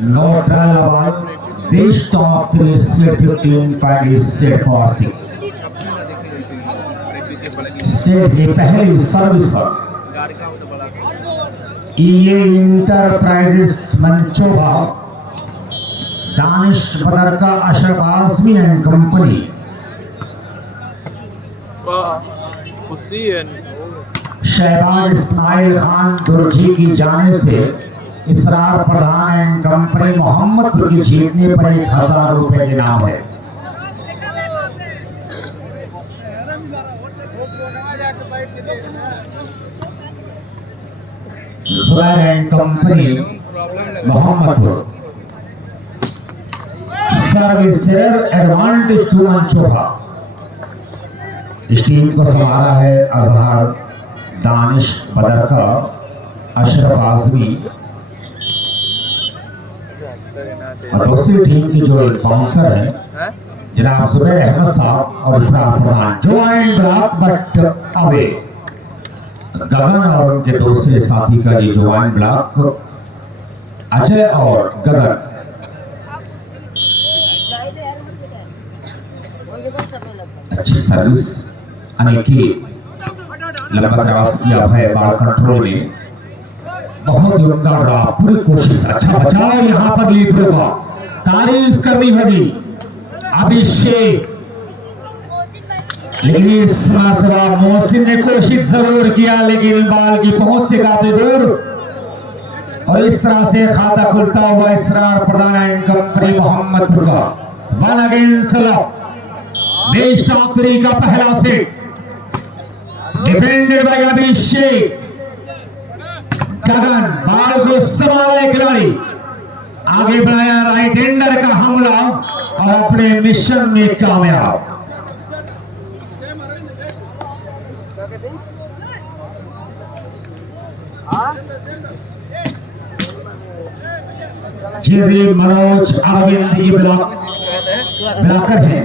Note about this top 3 set 15 point is set for 6. Set की पहली service पर ये इंटरप्राइजेस मंचोबा दानिश बदर का अशरफ आजमी एंड कंपनी शहबाज इस्माइल खान दुर्जी की जाने से इसरार प्रधान एंड कंपनी मोहम्मदपुर की जीतने पर 1000 रुपए इनाम है। Zubair and company Mohammadpur service advantage to Manchoba. इस टीम को संभाला है अजहर दानिश बदर का अशरफ आजमी और दूसरी टीम की जो एक बाउंसर है जनाब जुबैर अहमद साहब और इसरार प्रधान ज्वाइंट ब्लॉक बट अवे गगन और उनके दूसरे साथी का ये ज्वाइंट ब्लॉक अजय और गगन। अच्छी सर्विस अनेकी लंबा क्रॉस किया है बॉल कंट्रोल में बहुत ही उम्दा रहा पूरी कोशिश अच्छा बचाव यहाँ पर लीड होगा तारीफ करनी होगी अभिषेक लेकिन इस मरतबा मोहसिन ने कोशिश जरूर किया लेकिन बॉल की पहुंच से काफी दूर और इस तरह से खाता खुलता हुआ इसरार प्रधान एंड कंपनी मोहम्मदपुर का 1 अगेंस्ट बेस्ट ऑफ 3 का पहला सेट डिफेंडेड बाय अभिषेक गगन बॉल को संभाले खिलाड़ी आगे बढ़ाया राइट हैंडर का हमला और अपने मिशन में कामयाब। जी मनोज अरविंद की ब्लॉकर है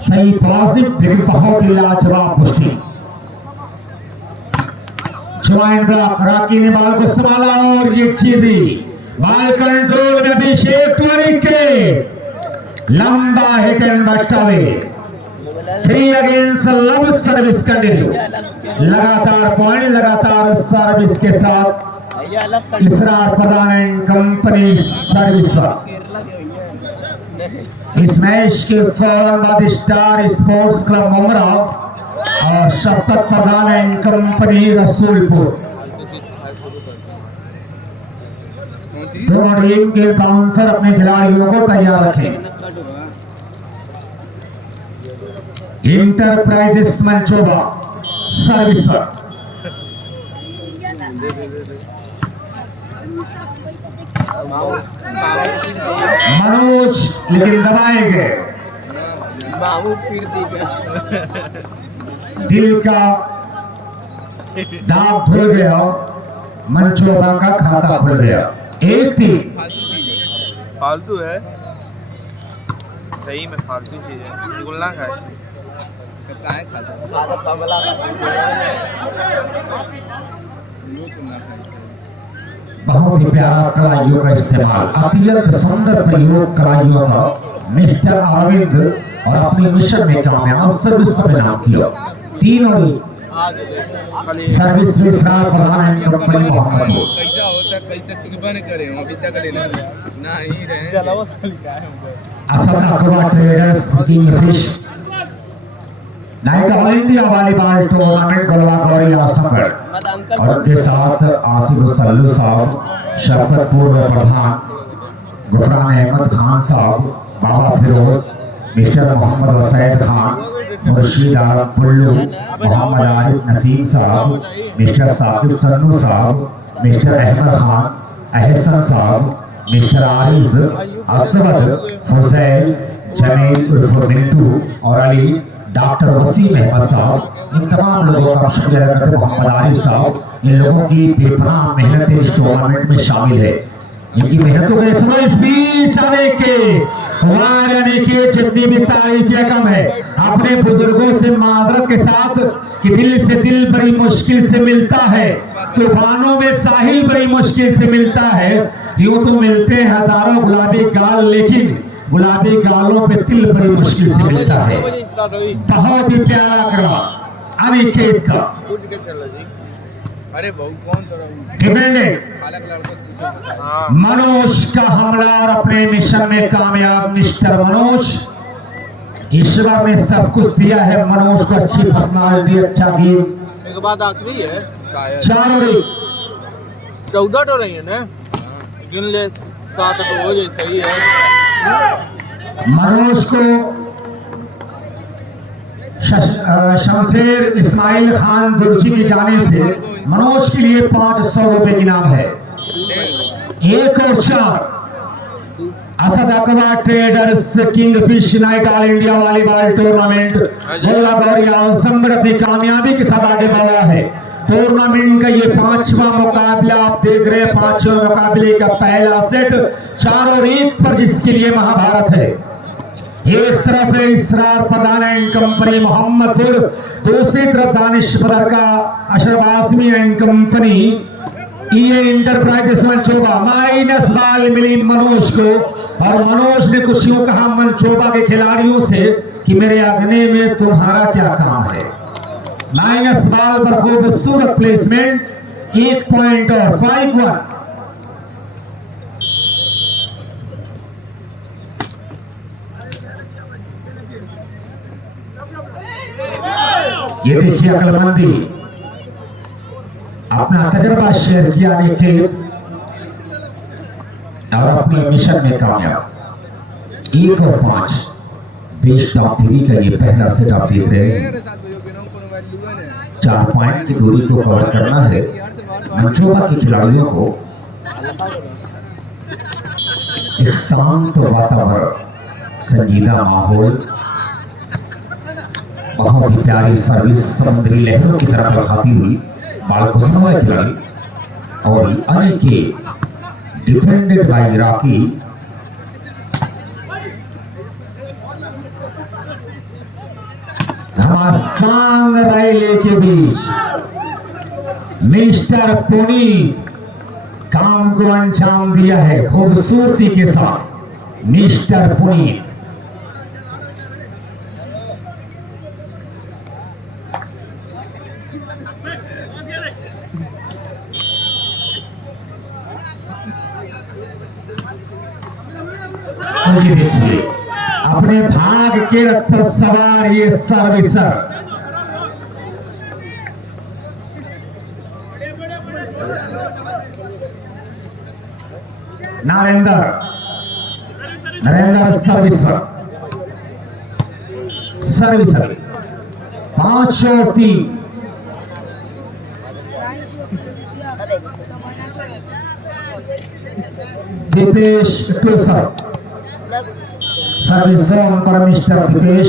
सही पॉजिटिव लेकिन बहुत ही लाजवाब पुष्टि ज्वाइंट ब्लॉक राकी ने बॉल को संभाला और ये चीरी बॉल कंट्रोल में अभिषेक टूरी के लंबा हिट एंड बटावे 3 अगेंस्ट लव सर्विस कंटिन्यू लगातार पॉइंट लगातार सर्विस के साथ Israr Pradhan and company service इस मैच के फौरन बाद स्टार स्पोर्ट्स क्लब मुमरा और शफकत प्रधान एंड कंपनी रसूलपुर दोनों टीम के बाउंसर अपने खिलाड़ियों को तैयार रखें। इंटरप्राइजेस मंचोबा सर्विस मनोज लेकिन दबाए गए दिल का दाग धुल गया मंचोबा का खाता खुल गया। एक थी फालतू है सही में फालतू चीज है गुल्ला खाए बहुत ही प्यारा कलाइयों का इस्तेमाल अत्यंत सुंदर प्रयोग कलाइयों का मिस्टर अरविंद और अपनी मिशन में कामयाब सर्विस का परिणाम किया। तीनों सर्विस में इसरार प्रधान एंड कंपनी मोहम्मदपुर कैसा होता कैसे चुकबन करे अभी तक लेना ना ही रहे चलाओ खाली क्या है असद अकवा traders king fish night all India volleyball tournament गोलवा गौरी आसमगढ़ और उनके साथ आसिफ सल्लू साहब शफकत पूर्व प्रधान गुफरान अहमद खान साहब बाबा फिरोज मिस्टर मोहम्मद वसैद खान खुर्शीद आलम पुल्लू मोहम्मद आरिफ नसीम साहब मिस्टर साकिब सन्नू साहब मिस्टर अहमद खान अहसन साहब मिस्टर आरिज असद फुजैल जमील उर्फ मिंटू और अली डॉक्टर वसीम अहमद साहब, इन तमाम लोगों का शुक्रिया अदा करते हैं। मोहम्मद आरिफ साहब, इन लोगों की बेपनाह मेहनत इस टूर्नामेंट में शामिल है। इनकी मेहनतों के समय इस बीच आने के वाराने के जितनी भी तारीफियां कम है। अपने बुजुर्गों से माजरत के साथ कि दिल से दिल बड़ी मुश्किल से मिलता है, तूफानों में साहिल बड़ी मुश्किल से मिलता है। यूं तो मिलते हैं हजारों गुलाबी गाल, लेकिन गुलाबी गालों पे दिल बड़ी मुश्किल से मिलता है। बहुत ही प्यारा क्रम अनिकेत का। अरे बहुत कौन मनोज का हमला और अपने मिशन में कामयाब मिस्टर मनोज। ईश्वर ने सब कुछ दिया है मनोज को, अच्छी पर्सनालिटी, अच्छा गेम। एक बात आखिरी है शायद 4 और 1 14 तो रही है ना, गिन ले 7 तो हो जाए, सही है। मनोज को शमशेर इस्माइल खान दुर्जी की जाने से मनोज के लिए 500 रुपए की इनाम है। 1 और 4 Asad Akbar traders kingfish night all India volleyball tournament गोला गौरिया संगड़ अपनी कामयाबी के साथ आगे बढ़ा है। टूर्नामेंट का ये 5वां मुकाबला आप देख रहे हैं। 5वें मुकाबले का पहला सेट 4 और 1 पर, जिसके लिए महाभारत है। एक तरफ है इसरार प्रधान एंड कंपनी मोहम्मदपुर, दूसरी तरफ दानिश पदर का Ashraf Azmi and company EA enterprises Manchoba. Minus ball मिली मनोज को, और मनोज ने कुछ यूं कहा मंचोबा के खिलाड़ियों से कि मेरे अगने में तुम्हारा क्या काम है। माइनस बाल पर खूबसूरत प्लेसमेंट, 1 पॉइंट और 5-1। ये देखिए अकलमंदी, अपना तजर्बा शेयर किया निकेत और अपने मिशन में कामयाब। 1 और 5 बेस्ट ऑफ 3 का ये पहला सेट आप देख रहे हैं। 4 पॉइंट की दूरी को कवर करना है मंचोबा के खिलाड़ियों को। एक शांत वातावरण, संजीदा माहौल, बहुत ही प्यारी सर्विस समुद्री लहरों की तरफ लखाती हुई बाल को समझ खिलाड़ी, और अन्य के डिफेंडेड बाय इराकी। घमासान रैले के बीच मिस्टर पुनीत काम को अंजाम दिया है खूबसूरती के साथ। मिस्टर पुनीत देखिए अपने भाग के रथ पर सवार ये सर्विसर। नरेंद्र सर्विसर 5 और 3। दीपेश टूसर सर्विस जोन पर मिस्टर दीपेश,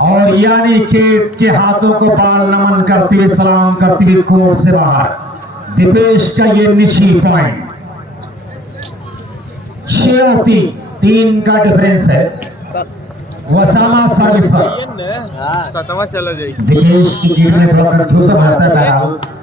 और यानी के हाथों को बाल नमन करते हुए सलाम करते हुए कोर्ट से बाहर। दीपेश का ये निची पॉइंट 6 और 3 का डिफरेंस है। वसामा सर्विस 7वां चला जाए। दिनेश की टीम में थोड़ा कंफ्यूजन रहता है।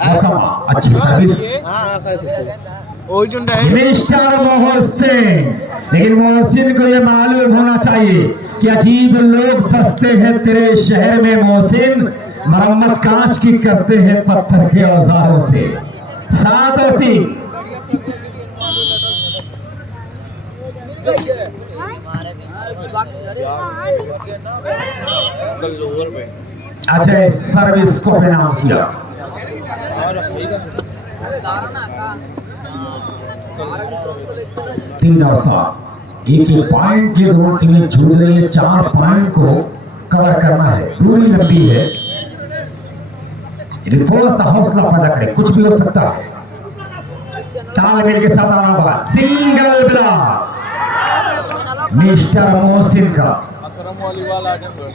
वसामा अच्छी सर्विस। मिस्टर मोहसिन, लेकिन मोहसिन को ये मालूम होना चाहिए कि अजीब लोग बसते हैं तेरे शहर में मोहसिन, मरम्मत कांच की करते हैं पत्थर के औजारों से। 7 और 3। अच्छा सर्विस को प्रणाम किया। 3 और 7 एक पॉइंट ये दोनों टीमें जूझ रही है। 4 पॉइंट को कवर करना है, दूरी लंबी है, लेकिन थोड़ा सा हौसला पैदा करें, कुछ भी हो सकता है। तालमेल के साथ आना होगा। सिंगल ब्लॉक मिस्टर मोहसिन का। अकरम वालीवाल आजमगढ़।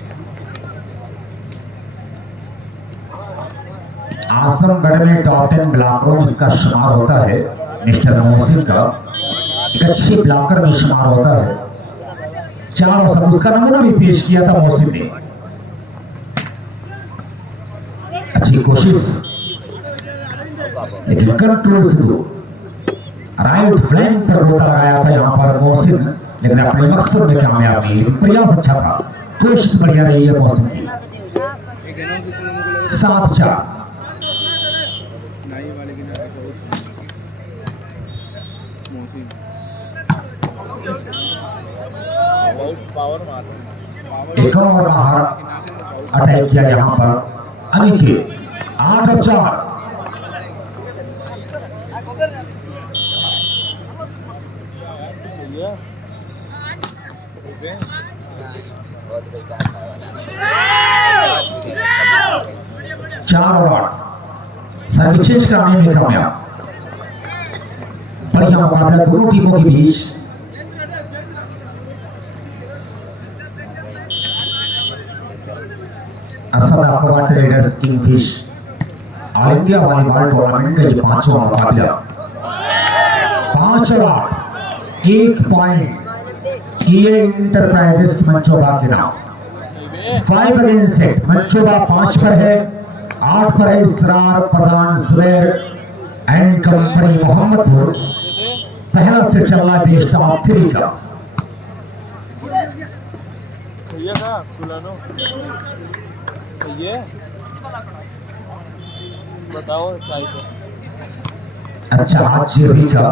आजमगढ़ में टॉप 10 ब्लॉकरों में इसका शुमार होता है। मिस्टर मोहसिन का एक अच्छी ब्लॉकर में शुमार होता है। 4 और उसका नमूना भी पेश किया था मोहसिन ने। अच्छी कोशिश लेकिन कंट्रोल से दूर। राइट फ्लैंक पर गोता लगाया था यहाँ पर मोहसिन, लेकिन अपने मकसद में कामयाब नहीं। लेकिन प्रयास अच्छा था, कोशिश बढ़िया रही है मोहसिन की। 7-4 पावर मार। एक और बाहर अटैक किया यहाँ पर अनिकेत। 8 और 4 4 और 8 सर्विसेज कराने में कामयाब। बढ़िया मुकाबला दोनों टीमों के बीच। Asad Akbar traders kingfish all India volleyball tournament का ये 5वां मुकाबला। 5 और 8 1 पॉइंट ये इंटरप्राइजेस मंचोबा के नाम। 5 अगेंस्ट 8 मंचोबा 5 पर है। 8 पर है इसरार प्रधान जुबैर एंड कंपनी मोहम्मदपुर। पहला से चल रहा है बेस्ट ऑफ 3 का। भैया का फुलानो ये बताओ चाय को। अच्छा आज जेरी का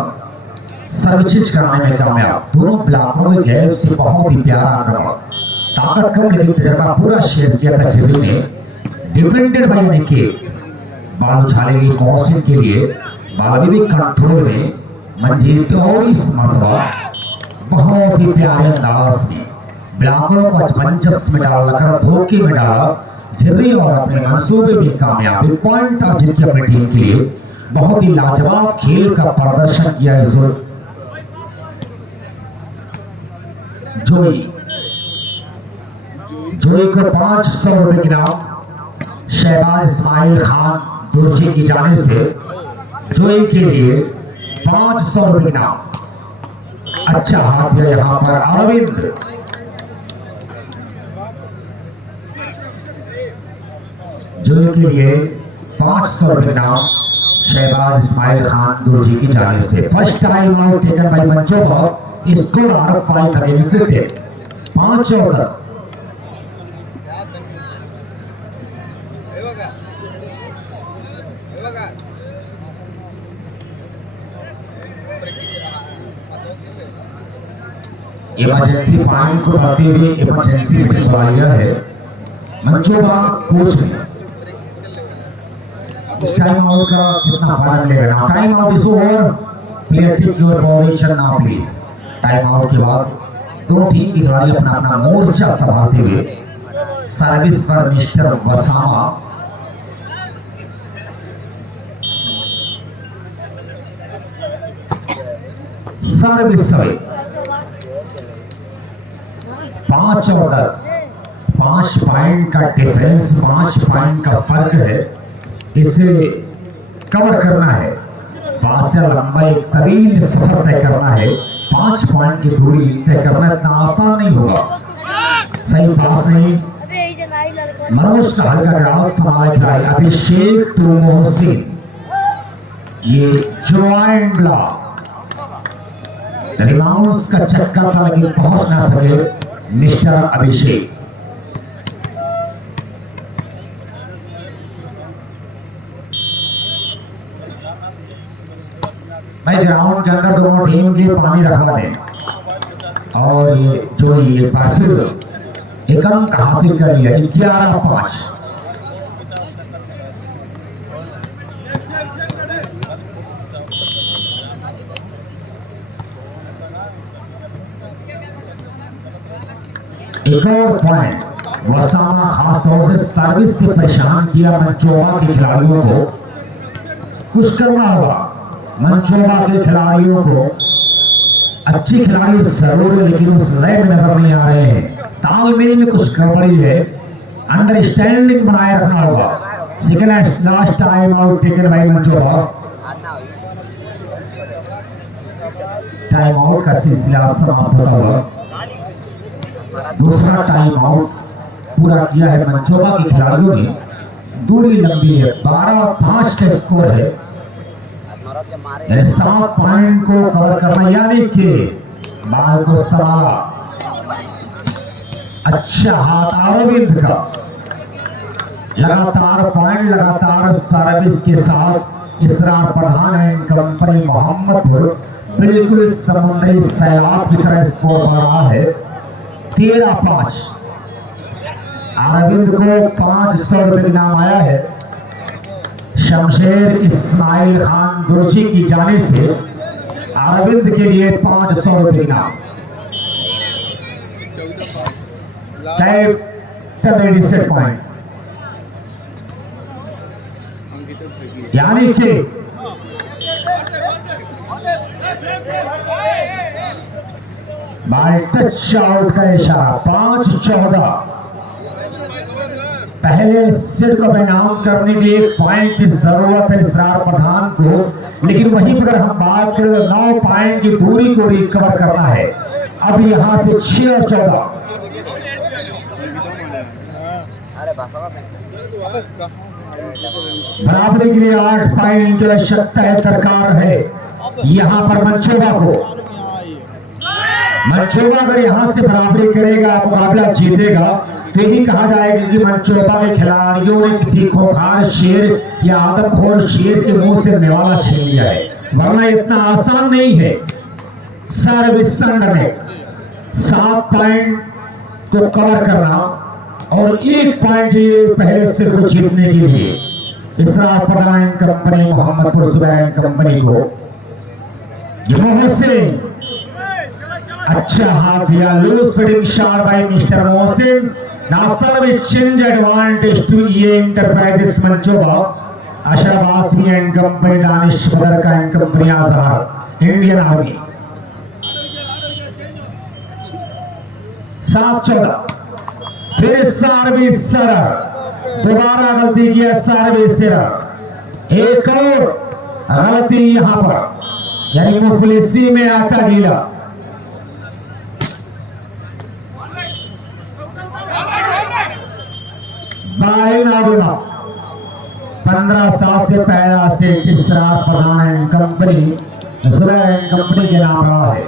सर्विसेज कराने में कामयाब। दोनों ब्लॉकों के गैप से बहुत ही प्यारा आक्रमण। ताकत कम लेकिन तजर्बा पूरा शेयर किया था जेरी ने। Defended bye Aniket. बाल उछाले गई मोहसिन के लिए। बाल भी कंट्रोल में मंजीत और इस मरतबा बहुत ही प्यारे अंदाज में ब्लॉकों को मंचस में डालकर धोखे में डाला जेरी और अपने मंसूबे में कामयाब। 1 पॉइंट अर्जित किया अपनी टीम के लिए। बहुत ही लाजवाब खेल का प्रदर्शन किया है जोई को 500 रुपए की नाम शहबाज इस्माइल खान दुर्जी की जाने से जोई के लिए 500 रुपए की नाम। अच्छा हाथ दिया यहाँ पर अरविंद। जोई के लिए 500 रुपए की नाम शहबाज इस्माइल खान दुर्जी की जाने से। First time out taken by Manchoba. Score are 5 against 10। 5 और 10 इमरजेंसी पॉइंट को बढ़ते हुए इमरजेंसी मीटिंग बुला लिया है मंचोबा कोच ने। इस टाइम आउट का कितना फायदा मिलेगा ना। Time out is over. Player take your position now please. Time out के बाद दोनों टीम के खिलाड़ी अपना अपना मोर्चा संभालते हुए सर्विस पर मिस्टर वसामा। सर्विस सवे 5 और 10। 5 पॉइंट का डिफरेंस, 5 पॉइंट का फर्क है। इसे कवर करना है। फासला लंबा एक तवील सफर तय करना है। 5 पॉइंट की दूरी तय करना इतना आसान नहीं होगा। सही पास नहीं। मनोज का हल्का ग्रास संभाला खिलाड़ी अभिषेक टू मोहसिन। ये ज्वाइंट ब्लॉक रिबाउंड्स का चक्कर था लेकिन पहुंच ना सके मिस्टर अभिषेक। भाई ग्राउंड के अंदर दोनों टीम के पानी रखवा दें। और ये जो ये बार फिर एक अंक हासिल कर लिया। 11-5। एक और पॉइंट वसामा खासतौर से सर्विस से परेशान किया मंचोबा के खिलाड़ियों को। कुछ करना होगा। मंचोबा के खिलाड़ियों को अच्छे खिलाड़ी जरूर है, लेकिन उस लय में नजर नहीं आ रहे हैं। तालमेल में कुछ गड़बड़ी है, अंडरस्टैंडिंग बनाए रखना होगा। Second last time out taken by Manchoba. Time out का सिलसिला समाप्त होता हुआ दूसरा टाइम आउट पूरा किया है मंचोबा के खिलाड़ियों ने। दूरी लंबी है, 12-5 का स्कोर है, यानी 7 पॉइंट को कवर करना, यानी कि बाल को संभाला। अच्छा हाथ अरविंद का, लगातार पॉइंट, लगातार सर्विस के साथ इसरार पठान एंड कंपनी मोहम्मदपुर बिल्कुल समुद्री सैलाब की तरह स्कोर बढ़ रहा है। 13-5। अरविंद को 500 रुपए इनाम आया है शमशेर इस्माइल खान दुर्जी की जानिब से। अरविंद के लिए 500 रुपए इनाम। 14 पॉइंट, यानी कि बाल टच आउट का इशारा। 5-14। पहले सेट को परिणाम करने के लिए पॉइंट की जरूरत है इसरार पठान को, लेकिन वहीं पर हम बात करें तो 9 पॉइंट की दूरी को रिकवर करना है। अब यहां से 6 और 14। बराबरी के लिए 8 पॉइंट की आवश्यकता है, दरकार है यहां पर मंचोबा को। मंचोबा अगर यहां से बराबरी करेगा, मुकाबला जीतेगा, तो यही कहा जाएगा कि मंचोबा के खिलाड़ियों ने किसी खोखार शेर या आदमखोर शेर के मुंह से निवाला छीन लिया है, वरना इतना आसान नहीं है। सर्विस में 7 पॉइंट को कवर करना और 1 पॉइंट चाहिए पहले से को जीतने के लिए। इसरार पठान कंपनी मोहम्मदपुर सुबैर कंपनी को। मोहसिन अच्छा हाथ दिया, loose fitting shot by mister Mohsin. Now service change advantage to ये enterprises Manchoba. Ashraf Azmi and company, Danish Badar का and company Azhar Indian army. 7-14। फिर सर्विस सरर, दोबारा गलती किया सर्विस सरर। एक और गलती यहां पर, यानी मुफलिसी में आटा गीला। बाहर ना देना। 15-7 से पहला से Israr Pathan and company, Zubair and company के नाम रहा है।